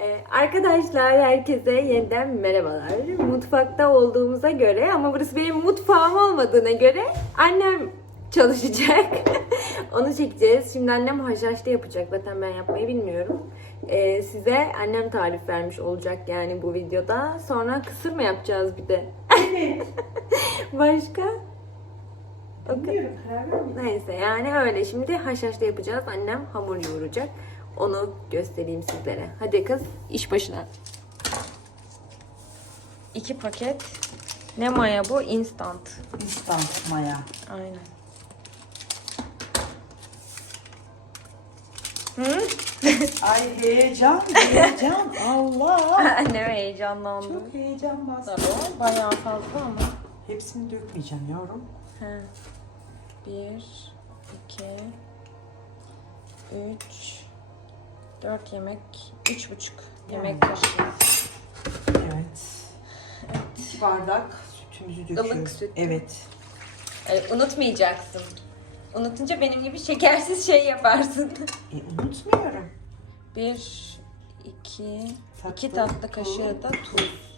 Ee, arkadaşlar herkese yeniden merhabalar. Mutfakta olduğumuza göre ama burası benim mutfağım olmadığına göre annem çalışacak. Onu çekeceğiz. Şimdi annem haşhaşlı yapacak. Zaten ben yapmayı bilmiyorum. Ee, size annem tarif vermiş olacak yani bu videoda. Sonra kısır mı yapacağız bir de? Başka? O kadar. Bilmiyorum karar vermedim. Neyse yani öyle. Şimdi haşhaşlı yapacağız. Annem hamur yoğuracak. Onu göstereyim sizlere. Hadi kız iş başına. İki paket. Ne maya bu? Instant. Instant maya. Aynen. Hı? Ay heyecan, heyecan. Allah. Annem heyecanlandı. Çok heyecan bastı. Bayağı fazla ama. Hepsini dökmeyeceğim yavrum. He. Bir, iki, üç, dört yemek, üç buçuk yemek kaşığı. Evet. İki bardak sütümüzü döküyoruz. Ilık süt. Evet. Evet, unutmayacaksın. Unutunca benim gibi şekersiz şey yaparsın. E, unutmuyorum. Bir, iki, Tatlı iki tatlı tuz. kaşığı da tuz.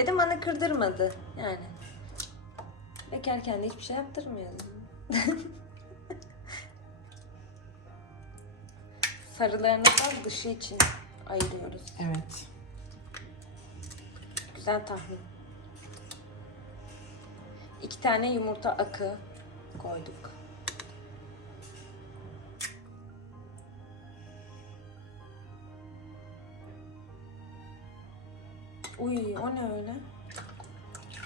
Kremledim bana kırdırmadı. Yani. Bekarken de hiçbir şey yaptırmıyordum. Sarılarını da dışı için ayırıyoruz. Evet. Güzel tahmin. İki tane yumurta akı koyduk. Uy o ne öyle?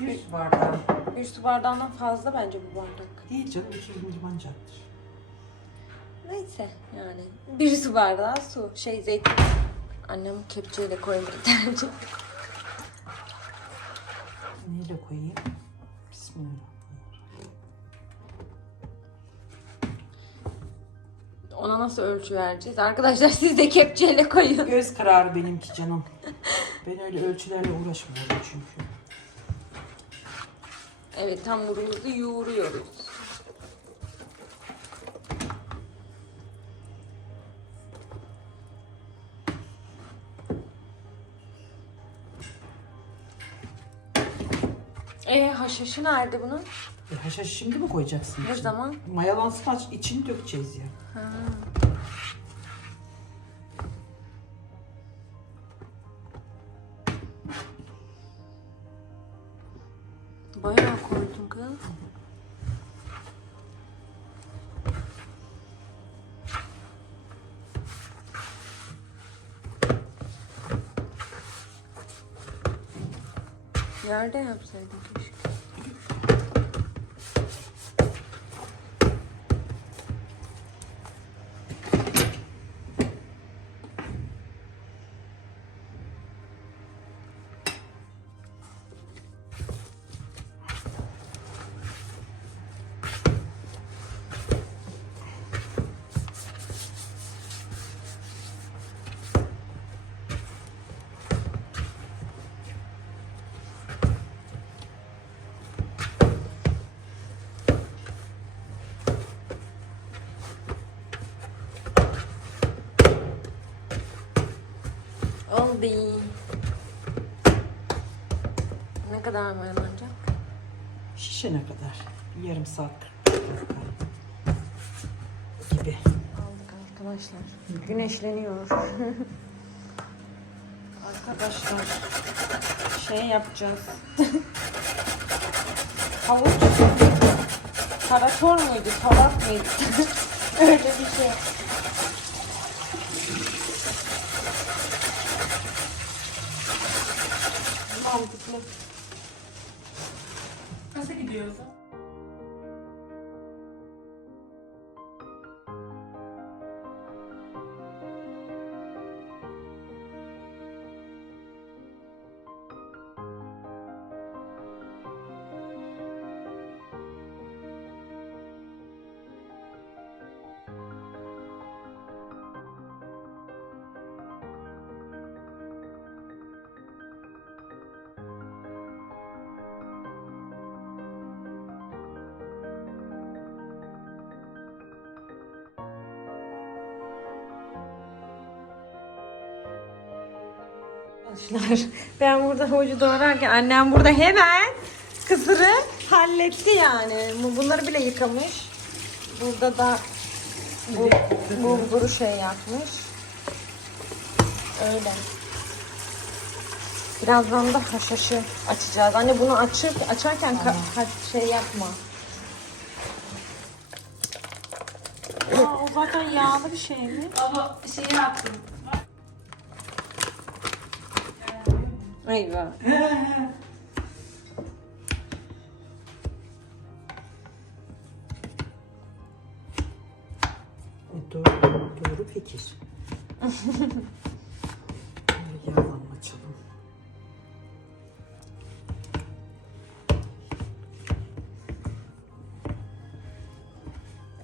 Bir su bardağı. Bir su bardağından fazla bence bu bardak. Değil canım 200 milimancaktır. Neyse yani. Bir su bardağı su. Şey zeytin. Annem kepçeyle koymayı tercih. Neyle koyayım? Bismillah. Ona nasıl ölçü vereceğiz? Arkadaşlar siz de kepçeyle koyun. Göz kararı benimki canım. Ben öyle ölçülerle uğraşmıyorum çünkü. Evet hamurumuzu yoğuruyoruz. Ee haşhaşı nerede bunun? E, haşhaşı şimdi mi koyacaksın? Ne içine? zaman? Mayalansın aç, içini dökeceğiz ya. Ha. Start है आप सारी kadar mayalanacak? Şişene kadar. Yarım saat. Gibi. Aldık arkadaşlar. Güneşleniyor. arkadaşlar şey yapacağız. Havuç. Tarator muydu? Tabak mıydı? Öyle bir şey. Mantıklı. Nasıl gidiyorsun? Arkadaşlar. Ben burada havucu doğrarken annem burada hemen kısırı halletti yani. Bu- Bunları bile yıkamış. Burada da bu bulguru şey yapmış. Öyle. Birazdan da haşhaşı açacağız. Anne bunu açıp açarken ka- ha- şey yapma. Aa, o zaten yağlı bir şey mi? Ama şeyi yaptım. Eyvah. E, doğru, doğru fikir. Yağlanma.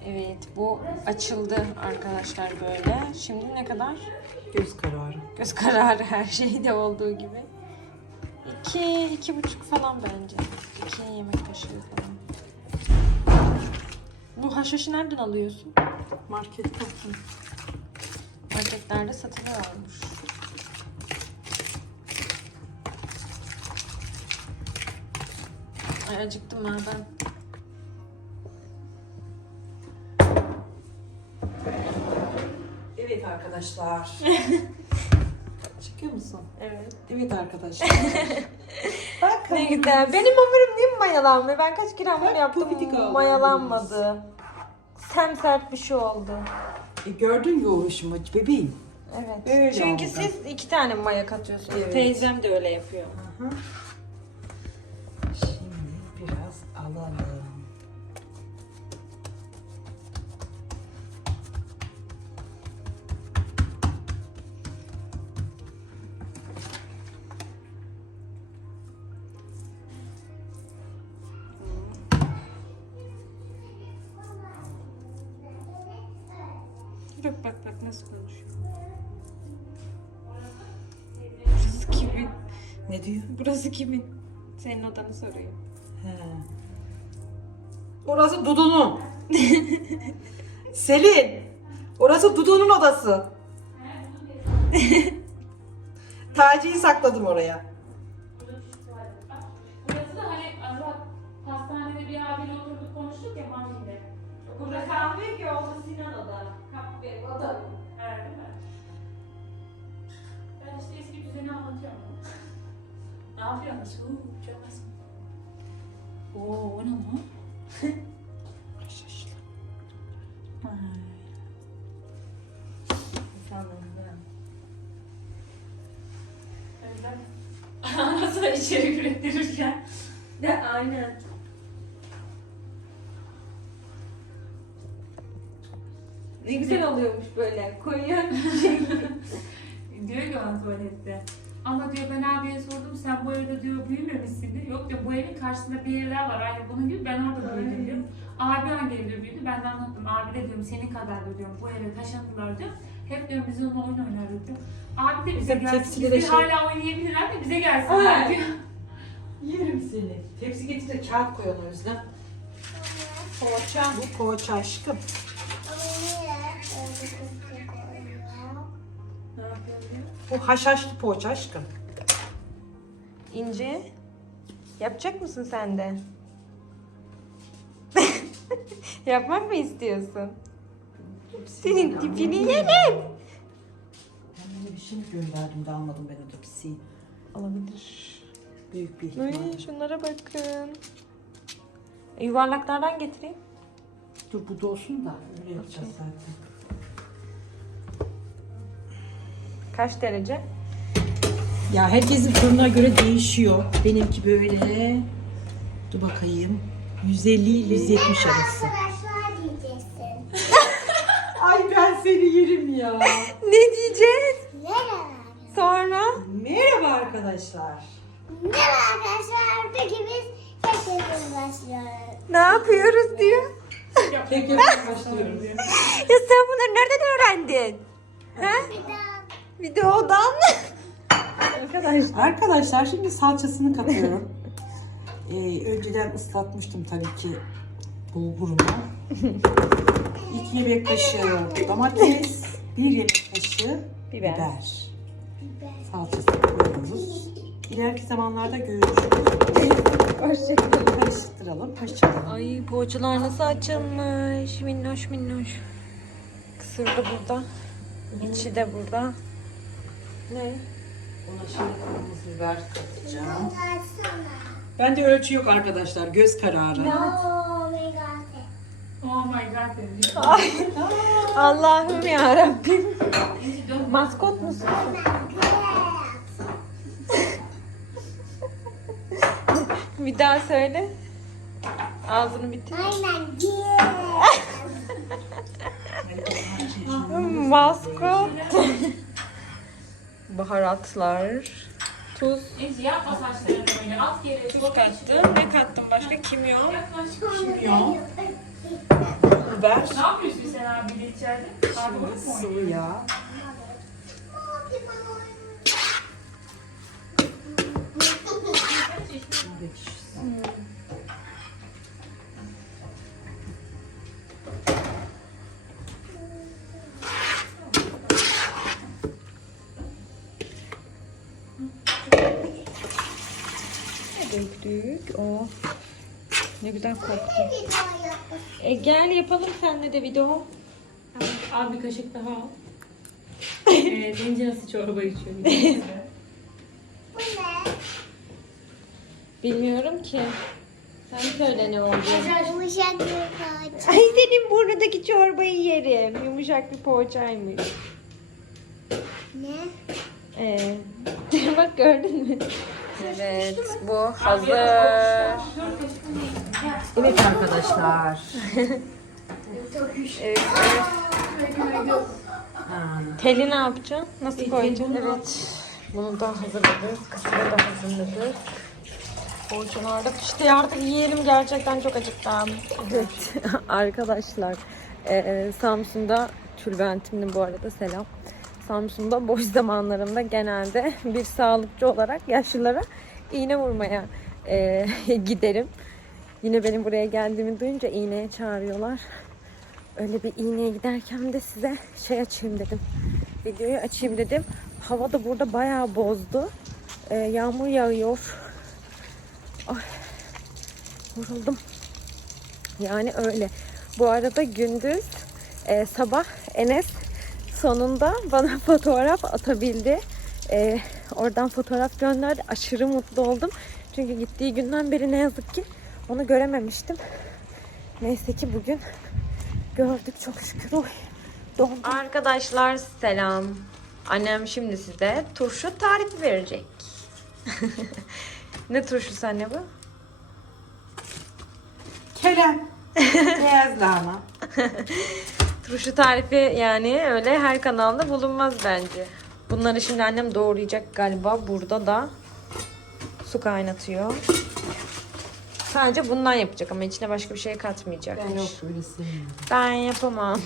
Evet bu açıldı arkadaşlar böyle. Şimdi ne kadar? Göz kararı. Göz kararı her şeyde olduğu gibi. İki, iki buçuk falan bence. İki yemek kaşığı falan. Bu haşhaşı nereden alıyorsun? Markette. Marketlerde satılıyormuş. Ay acıktım ha ben. Evet arkadaşlar. Çıkıyor musun? Evet. Evet arkadaşlar. Bakın. Ne güzel. Benim hamurum niye mayalanmıyor? Ben kaç kere hamur Bak, yaptım pufidik oldu. mayalanmadı. Sem sert bir şey oldu. E, gördün yoğuruşumu bebeğim. Evet. Öyle Çünkü oldu. siz iki tane maya katıyorsunuz. Evet. Teyzem de öyle yapıyor. Hı hı. Şimdi biraz alalım. Kimin? Senin odanı soruyor. He. Orası Dudu'nun. Selin. Orası Dudu'nun odası. Taci'yi sakladım oraya. Burası da hani Azat hastanede bir abiyle oturduk konuştuk ya Mami'yle. Burada kahve ki oldu Sinan oda. Kahve oda. Evet? Ben işte eski düzeni anlatıyorum. Ne yapıyorsunuz? Huu, çok az. Oo, o ne lan? Nasıl içerik ürettirirken? De aynen. Ne güzel oluyormuş böyle. Koyuyor. diyor ki bana tuvalette. Ama diyor ben abiye sordum sen bu evde diyor büyümemişsin diyor. Yok diyor bu evin karşısında bir evler var aynı bunun gibi ben orada büyüdüm diyor. Abi hangi evde büyüdü ben de anlattım. Abi de diyorum senin kadar da diyorum bu eve taşındılar diyor. Hep diyorum biz onunla oyun oynardık diyor. Abi de bize Bizim gelsin. tepside de Biz şey- hala oynayabilirler de bize gelsinler Evet. diyor. Yerim seni. Tepsi getir de kağıt koyalım Özlem. Poğaça. Bu poğaça aşkım. Bu haşhaşlı poğaça aşkım. İnce. Yapacak mısın sen de? Yapmak mı istiyorsun? Senin tipini yerim. Ben böyle bir şey mi gönderdim de almadım ben o tepsiyi. Olabilir. Büyük bir ihtimal. Ay, şunlara bakın. E, yuvarlaklardan getireyim. Dur bu dolsun da öyle yapacağız zaten. Kaç derece? Ya herkesin fırına göre değişiyor. Benimki böyle. Dur bakayım. 150 170 arası. Arkadaşlar diyeceksin. Ay ben seni yerim ya. Ne diyeceğiz? Merhaba. Sonra? Merhaba arkadaşlar. Merhaba arkadaşlar. Peki biz kesinlikle başlıyoruz. Ne yapıyoruz diyor. Kek yapmaya başlıyoruz. Ya sen bunları nereden öğrendin? He? Bir daha Videodan. Arkadaşlar. Arkadaşlar şimdi salçasını katıyorum. Ee, önceden ıslatmıştım tabii ki bulgurumu. 2 yemek kaşığı domates, 1 yemek kaşığı Biber. biber. Salçasını koyuyoruz. İleriki zamanlarda görüşürüz. Karıştıralım. Hoşçakalın. Ay poğaçalar nasıl açılmış. Minnoş minnoş. Kısır da burada. İçi de burada. Ne? Ona şimdi kırmızı biber katacağım. Bende ölçü yok arkadaşlar. Göz kararı. Oh my god. Oh my god. Allah'ım ya Rabbim. Maskot musun? Bir daha söyle. Ağzını bitir. Aynen. Maskot. Baharatlar. Tuz. Yapma saçlarını böyle. At yere. Çok Kattım. Ne kattım başka? Kimyon. Kimyon. Biber. Ne yapıyorsun sen içeride? Abi oyun mu oynuyor? Sıvı yağ. Döktük. O. Ne güzel koktu. E gel yapalım seninle de video. Al bir kaşık daha al. evet, İnci nasıl çorba içiyor? Bu ne? Bilmiyorum ki. Sen söyle ne oldu. Yumuşak bir parça. Ay senin burnundaki çorbayı yerim. Yumuşak bir poğaçaymış. Ne? Ee, bak gördün mü? Evet bu hazır. Evet arkadaşlar. Evet, Ha, Teli ne yapacaksın? Nasıl koyacaksın? Evet. Bunu da hazırladık. Kısırı da hazırladık. Poğaçalar da pişti. Artık yiyelim. Gerçekten çok acıktım. Evet arkadaşlar. e, Samsun'da tülbentimde bu arada selam. Samsun'da boş zamanlarımda genelde bir sağlıkçı olarak yaşlılara iğne vurmaya e, giderim. Yine benim buraya geldiğimi duyunca iğneye çağırıyorlar. Öyle bir iğneye giderken de size şey açayım dedim. Videoyu açayım dedim. Hava da burada bayağı bozdu. Ee, yağmur yağıyor. Ay, vuruldum. Yani öyle. Bu arada gündüz e, sabah Enes sonunda bana fotoğraf atabildi. E, oradan fotoğraf gönderdi. Aşırı mutlu oldum. Çünkü gittiği günden beri ne yazık ki onu görememiştim. Neyse ki bugün gördük çok şükür. Oy, dondum. Arkadaşlar selam. Annem şimdi size turşu tarifi verecek. ne turşusu anne bu? Kerem. Beyaz lahana. Turşu tarifi yani öyle her kanalda bulunmaz bence. Bunları şimdi annem doğrayacak galiba. Burada da su kaynatıyor. Sadece bundan yapacak ama içine başka bir şey katmayacak. Ben yok öyle sevmiyorum. Ben yapamam.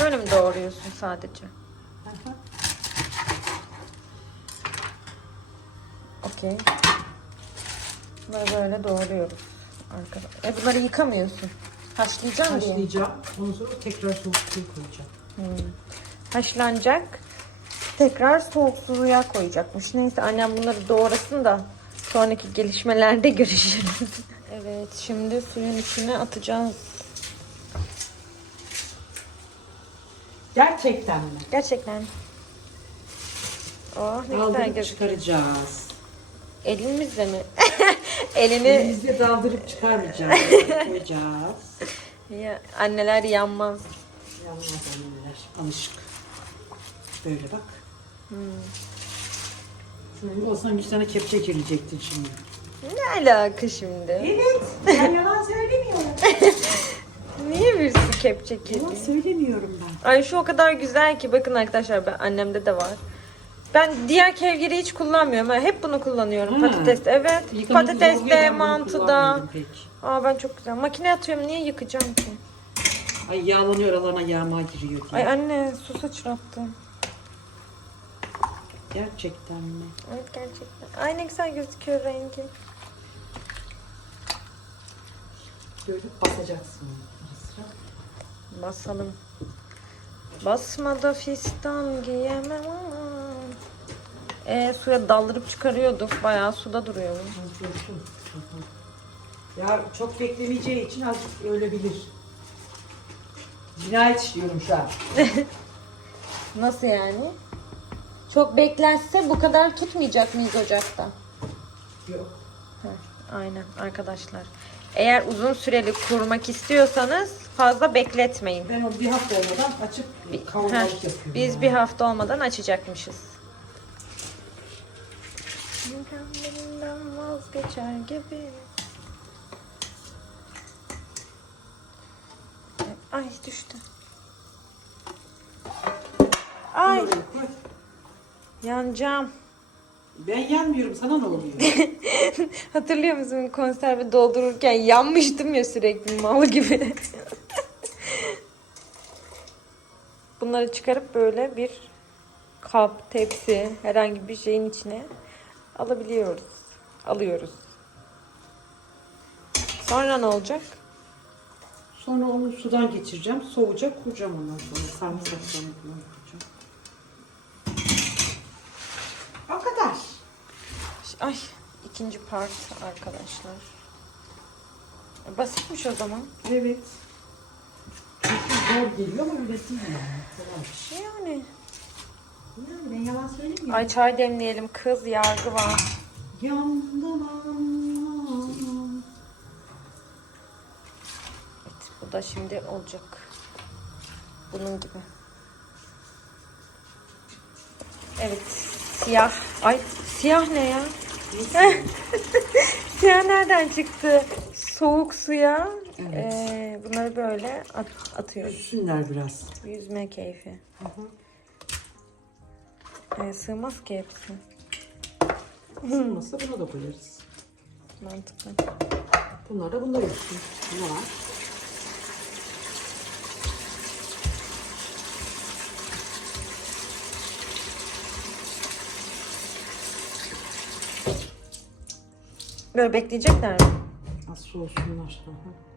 Böyle mi doğruyorsun sadece? Okey. Bunları böyle doğruyoruz. Arkada. E bunları yıkamıyorsun. Haşlayacağım diye. Haşlayacağım. Ondan sonra tekrar soğuk suya koyacağım. Haşlanacak. Tekrar soğuk suya koyacakmış. Neyse annem bunları doğrasın da sonraki gelişmelerde görüşürüz. evet şimdi suyun içine atacağız. Gerçekten mi? Gerçekten. Oh ne güzel gözüküyor. çıkaracağız. Elimizle mi? Elini Elimizle daldırıp çıkarmayacağız. koyacağız. Ya, anneler yanmaz. Yanmaz anneler. Alışık. Böyle bak. Şöyle olsan bir tane kepçe girecektin şimdi. Ne alaka şimdi? Evet. Ben yalan söylemiyorum. Niye bir su kepçe yalan kirli? söylemiyorum ben. Ay şu o kadar güzel ki bakın arkadaşlar ben annemde de var. Ben diğer kevgiri hiç kullanmıyorum. Ben hep bunu kullanıyorum. Ha. Patateste evet. Patateste, ben bunu mantıda. Aa ben çok güzel. Makine atıyorum. Niye yıkacağım ki? Ay yağlanıyor aralarına yağma giriyor diye. Ay anne su sıçrattım. Gerçekten mi? Evet gerçekten. Ay ne güzel gözüküyor rengi. Böyle basacaksın. Basalım. Basmada fistan giyemem ama. E, suya daldırıp çıkarıyorduk. Bayağı suda duruyor. bu. Ya çok beklemeyeceği için azıcık ölebilir. Cinayet işliyorum şu an. Nasıl yani? Çok beklerse bu kadar tutmayacak mıyız ocakta? Yok. Heh, aynen arkadaşlar. Eğer uzun süreli kurmak istiyorsanız fazla bekletmeyin. Ben onu bir hafta olmadan açıp Heh, kavurmalık yapıyorum. Biz yani. bir hafta olmadan açacakmışız. Kendimden vazgeçer gibi. Ay düştü. Ay yanacağım. Ben yanmıyorum sana ne oluyor? Hatırlıyor musun konserve doldururken yanmıştım ya sürekli mal gibi. Bunları çıkarıp böyle bir kap, tepsi, herhangi bir şeyin içine alabiliyoruz. Alıyoruz. Sonra ne olacak? Sonra onu sudan geçireceğim. Soğuyacak kuracağım ondan sonra. Sarımsaklarını kuracağım. O kadar. Ay ikinci part arkadaşlar. Basitmiş o zaman. Evet. Zor geliyor ama öyle değil yani. Kolay. Yani. Yani ben yalan söyleyeyim mi? Ay çay demleyelim kız yargı var. Yandım. Evet, bu da şimdi olacak. Bunun gibi. Evet, siyah. Ay, siyah ne ya? siyah nereden çıktı? Soğuk suya Evet. eee, bunları böyle at- atıyoruz. Üstünler biraz. Yüzme keyfi. Ee, sığmaz ki hepsi. Isınmasa buna da koyarız. Mantıklı. Bunlar da bunda yoksun. Ne var? Böyle bekleyecekler mi? Az soğusunlar. Hı.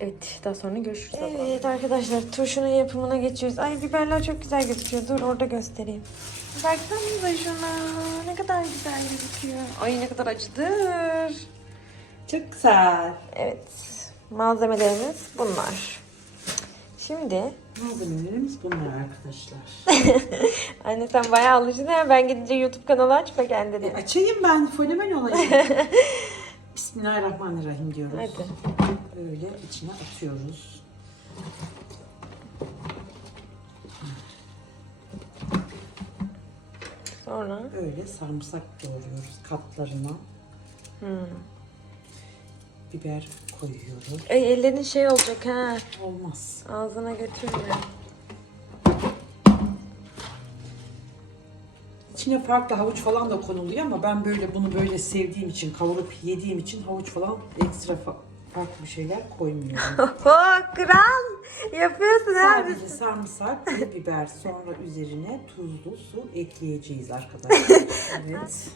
Evet, daha sonra görüşürüz. Evet arkadaşlar, turşunun yapımına geçiyoruz. Ay biberler çok güzel gözüküyor. Dur orada göstereyim. Baksanıza şuna. Ne kadar güzel gözüküyor. Ay ne kadar acıdır. Çok güzel. Evet, malzemelerimiz bunlar. Şimdi, Malzemelerimiz bunlar arkadaşlar. anne sen bayağı alıştın ya. Ben gidince YouTube kanalı açma kendine. E, açayım ben. Fenomen olayım. Bismillahirrahmanirrahim diyoruz. Hadi. Böyle içine atıyoruz. Sonra, Böyle sarımsak doğruyoruz katlarına. hmm. Biber koyuyoruz. Ay ellerin şey olacak ha. Olmaz. Ağzına götürme. İçine farklı havuç falan da konuluyor ama ben böyle bunu böyle sevdiğim için, kavurup yediğim için havuç falan ekstra fa- farklı bir şeyler koymuyorum. Oh kral. Yapıyorsun abi. Sadece sarımsak ve biber sonra üzerine tuzlu su ekleyeceğiz arkadaşlar. Evet.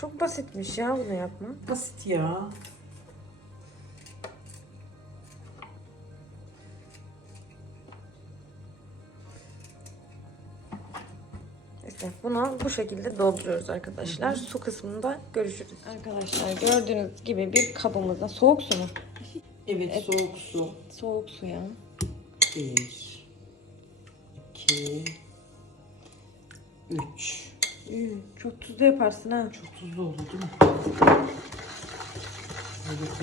Çok basitmiş ya bunu yapma. Basit ya. Bunu bu şekilde dolduruyoruz arkadaşlar. Su kısmında görüşürüz. Arkadaşlar gördüğünüz gibi bir kabımızda soğuk su mu? Evet, soğuk su. Soğuk suya. Bir, iki, üç. Çok tuzlu yaparsın ha. Çok tuzlu oldu değil mi?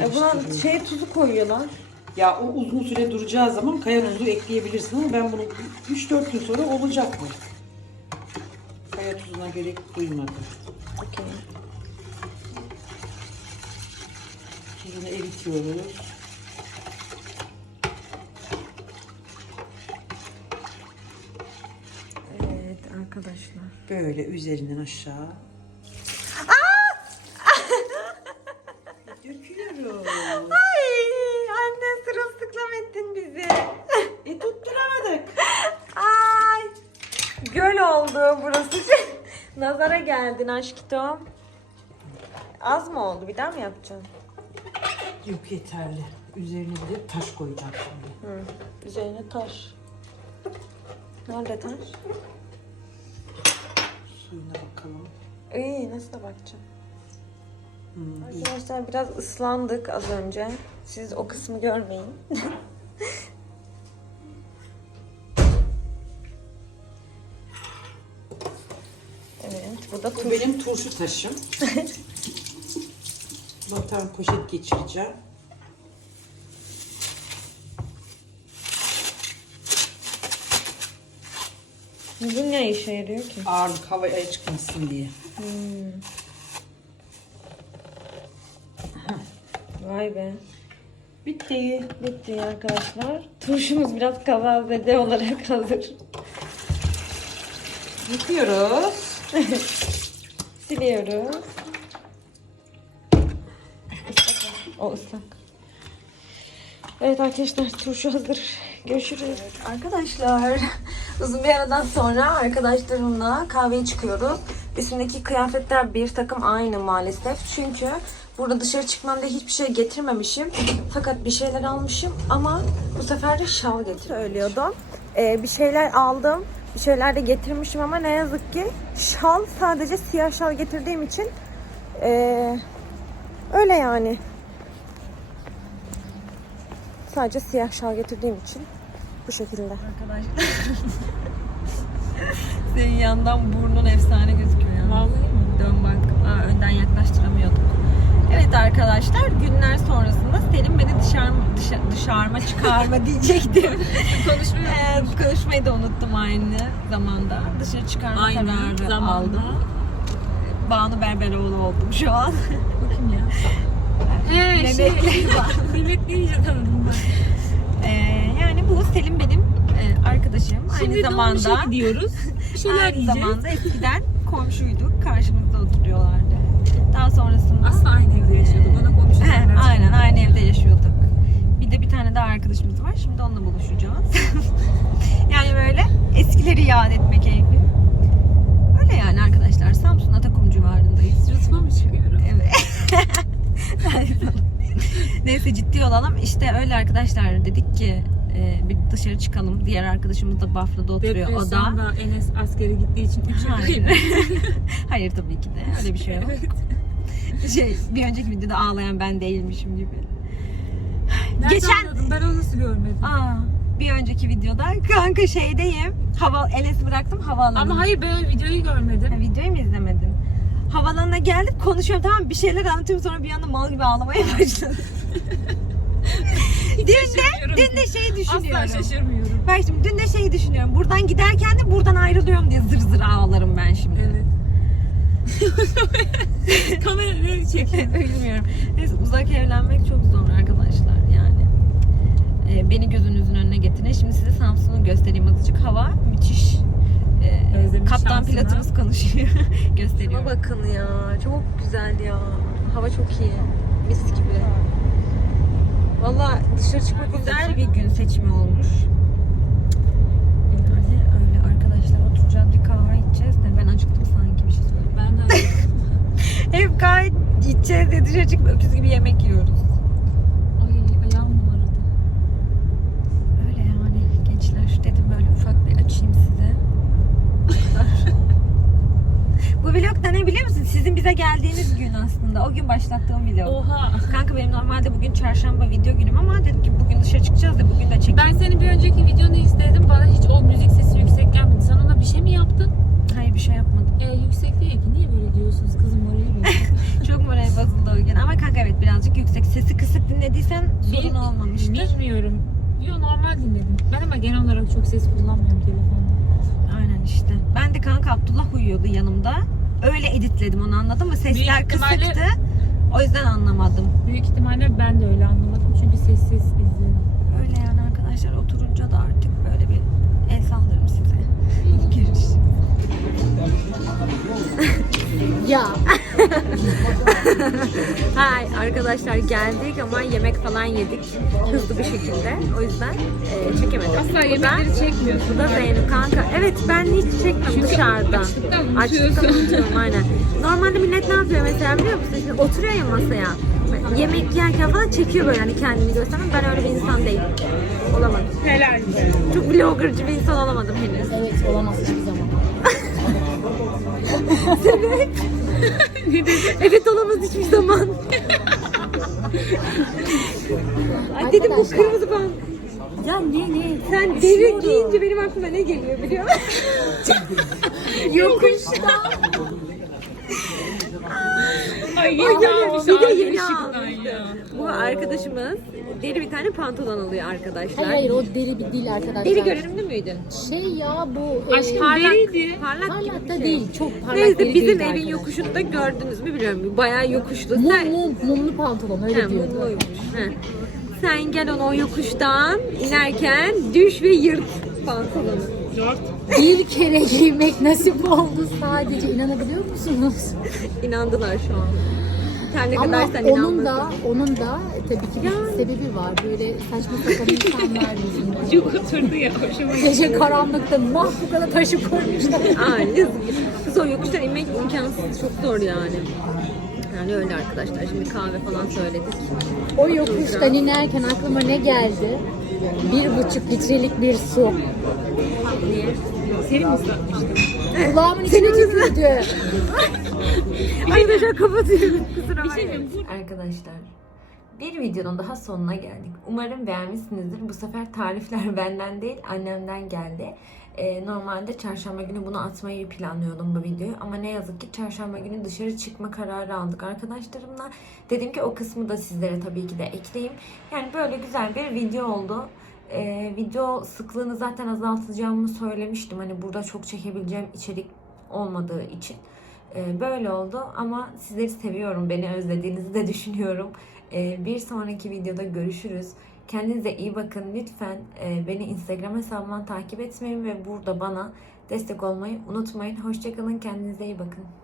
E buna şey tuzu koyuyorlar. Ya o uzun süre duracağı zaman kaya tuzu ekleyebilirsin ama ben bunu 3-4 gün sonra olacak mı? Tuzuna gerek duymadım. Okey. Tuzunu eritiyoruz. Evet arkadaşlar. Böyle üzerinden aşağı. Döküyoruz. Ay anne sırılsıklam ettin bizi. E tutturamadık. Ay. Göl oldu burası. Nazara geldin aşkım. Az mı oldu? Bir daha mı yapacaksın? Yok yeterli. Üzerine bir de taş koyacağım şimdi. Hı. Üzerine taş. Nerede taş? Suyuna bakalım. İyi nasıl da bakacağım. Hmm, iyi. Arkadaşlar biraz ıslandık az önce. Siz o kısmı görmeyin. da Bu turşu. benim turşu taşım. Tane poşet geçireceğim. Bu ne işe yarıyor ki? Ağırlık havaya çıkmasın diye. Vay be. Bitti. Bitti arkadaşlar. Turşumuz biraz kavazede olarak hazır. Yıkıyoruz. Siliyoruz. O ıslak. Evet arkadaşlar turşu hazır. Görüşürüz. arkadaşlar uzun bir aradan sonra arkadaşlarımla kahveye çıkıyoruz. Üstümdeki kıyafetler bir takım aynı maalesef. Çünkü burada dışarı çıkmamda hiçbir şey getirmemişim. Fakat bir şeyler almışım ama bu sefer de şal getirdim. Söylüyordum. Ee, bir şeyler aldım. Şeyler de getirmişim ama ne yazık ki şal sadece siyah şal getirdiğim için ee, öyle yani. Sadece siyah şal getirdiğim için bu şekilde. Arkadaşlar. Senin yandan burnun efsane gözüküyor. Vallahi mi? Dön bak. Aa, önden yaklaştıramıyorduk. Evet arkadaşlar günler sonrasında Selim beni dışarı, dışa, dışarıma çıkarma diyecektim. Konuşmuyor evet, konuşmayı da unuttum aynı zamanda. Dışarı çıkarma Aynı kararı zamanda. aldım. Banu Berberoğlu oldum şu an. Bakın ya. He şey. Mehmet deyince tanıdım ben. Ee, yani bu Selim benim e, arkadaşım. Şimdi aynı zamanda. Bir şeyler aynı yiyeceğiz. zamanda eskiden komşuyduk. Karşımızda oturuyorlardı. Daha sonrasında Aslında aynı evde yaşıyordu. Bana komşu He, aynen aynı evde yaşıyorduk. Bir de bir tane daha arkadaşımız var. Şimdi onunla buluşacağız. yani böyle eskileri yad etme keyfi. Öyle yani arkadaşlar. Samsun Atakum civarındayız. Sırtıma mı çıkıyorum? Evet. Neyse ciddi olalım. İşte öyle arkadaşlar dedik ki e, bir dışarı çıkalım. Diğer arkadaşımız da Bafra'da oturuyor. O da Enes askere gittiği için 3 Hayır. Hayır tabii ki de. Öyle bir şey yok. Şey, bir önceki videoda ağlayan ben değilmişim gibi. Nereden Geçen- anladın? Ben onu nasıl görmedim? Aa, bir önceki videoda kanka şeydeyim. Hava Enes'i bıraktım havaalanına. Ama hayır ben videoyu görmedim. Ha, videoyu mu izlemedin? Havalanına geldim konuşuyorum tamam bir şeyler anlatıyorum sonra bir anda mal gibi ağlamaya başladım. dün de, dün de şey düşünüyorum. Asla şaşırmıyorum. Bak şimdi dün de şeyi düşünüyorum. Buradan giderken de buradan ayrılıyorum diye zır zır ağlarım ben şimdi. Evet. Kamera ne çekiyor? Bilmiyorum. Neyse uzak evlenmek çok zor arkadaşlar yani. Ee, beni gözünüzün önüne getirin. Şimdi size Samsun'u göstereyim azıcık. Hava müthiş. Ee, Özlemiş kaptan şansına. pilotumuz konuşuyor. Gösteriyor. bakın ya. Çok güzel ya. Hava çok iyi. Mis gibi. Valla dışarı çıkmak güzel bir gün seçimi olmuş. Yani öyle arkadaşlar oturacağız bir kahve içeceğiz de ben acıktım sanki bir şey söyleyeyim. Ben de Hep kahve içeceğiz de dışarı çıkıp öküz gibi yemek yiyoruz. Ay ayağım ağrıdı? Öyle yani gençler dedim böyle ufak bir açayım size. Bu vlog da ne biliyor musun? Sizin bize geldiğiniz gün aslında. O gün başlattığım vlog. Oha. Kanka benim normalde bugün çarşamba video günüm ama dedim ki bugün dışarı çıkacağız da bugün de çekeyim. Ben senin bir önceki videonu izledim. Bana hiç o müzik sesi yüksek gelmedi. Sen ona bir şey mi yaptın? Hayır bir şey yapmadım. E yüksek değil ki. Niye böyle diyorsunuz kızım orayı beni? Çok moral bozuldu o gün. Ama kanka evet birazcık yüksek. Sesi kısık dinlediysen sorun Bil- olmamıştır. Bilmiyorum. Yo normal dinledim. Ben ama genel olarak çok ses kullanmıyorum telefonda. Aynen işte. Ben de kanka Abdullah uyuyordu yanımda. Öyle editledim onu anladın mı? Sesler Büyük ihtimalle- kısıktı. O yüzden anlamadım. Büyük ihtimalle ben de öyle anlamadım. Çünkü sessiz izledim. Öyle yani arkadaşlar oturunca da artık böyle bir el sallarım Ya. Hay arkadaşlar geldik ama yemek falan yedik hızlı bir şekilde. O yüzden e, çekemedim. Asla Bu da- yemekleri çekmiyorsun. Bu da Zeynep kanka. Evet ben hiç çekmem dışarıda. açlıktan unutuyorsun. Unutuyorum aynen. Normalde millet ne yapıyor mesela biliyor musun? Şimdi oturuyor ya masaya. Yemek yerken falan çekiyor böyle hani kendini göstermek. Ben öyle bir insan değilim. Olamadım. Helal. Çok vloggercı bir insan olamadım henüz. Evet olamaz hiçbir zaman. Evet olamaz hiçbir zaman. Ay dedim bu Arkadaşlar. kırmızı falan. Ya ne ne? Sen deri giyince benim aklıma ne geliyor biliyor musun? Yokuşta. Ay yeni almış Bir de abi yeni ya. Bu arkadaşımız deri bir tane pantolon alıyor arkadaşlar. Hayır hayır o deri bir değil arkadaşlar. Deri görünümlü müydü? Şey ya bu e, Aşkım Parlak, deriydi. parlak, parlak gibi da şey. değil. Çok parlak Neyse deri bizim evin arkadaşlar. yokuşunda gördünüz mü bilmiyorum. Bayağı yokuşlu. Mum, Sen, mum, mumlu pantolon öyle He, diyordu. mumluymuş. He. Sen gel onu o yokuştan inerken düş ve yırt pantolonu. Bir kere giymek nasip oldu sadece inanabiliyor musunuz? İnandılar şu an. Her ne Ama kadar sen onun da onun da tabii ki bir sebebi var. Böyle saçma sapan insanlar yüzünden. Oturdu ya hoşuma gitti. Gece karanlıkta mahvukala taşı koymuşlar. Yazık. Kız o yokuştan inmek imkansız. Çok zor yani. Yani öyle arkadaşlar. Şimdi kahve falan söyledik. O yokuştan inerken aklıma ne geldi? Bir buçuk litrelik bir su. Niye? Seni mi ıslatmıştım? Kulağımın içine tükürdü. Arkadaşlar kapatıyorum. Kusura Bir şey bakmayın. Arkadaşlar bir videonun daha sonuna geldik. Umarım beğenmişsinizdir. Bu sefer tarifler benden değil annemden geldi. Ee, normalde çarşamba günü bunu atmayı planlıyordum bu videoyu. Ama ne yazık ki çarşamba günü dışarı çıkma kararı aldık arkadaşlarımla. Dedim ki o kısmı da sizlere tabii ki de ekleyeyim. Yani böyle güzel bir video oldu. Ee, video sıklığını zaten azaltacağımı söylemiştim. Hani burada çok çekebileceğim içerik olmadığı için. Ee, Böyle oldu ama sizleri seviyorum. Beni özlediğinizi de düşünüyorum. Ee, Bir sonraki videoda görüşürüz. Kendinize iyi bakın. Lütfen e, beni Instagram hesabımdan takip etmeyin ve burada bana destek olmayı unutmayın. Hoşçakalın. Kendinize iyi bakın.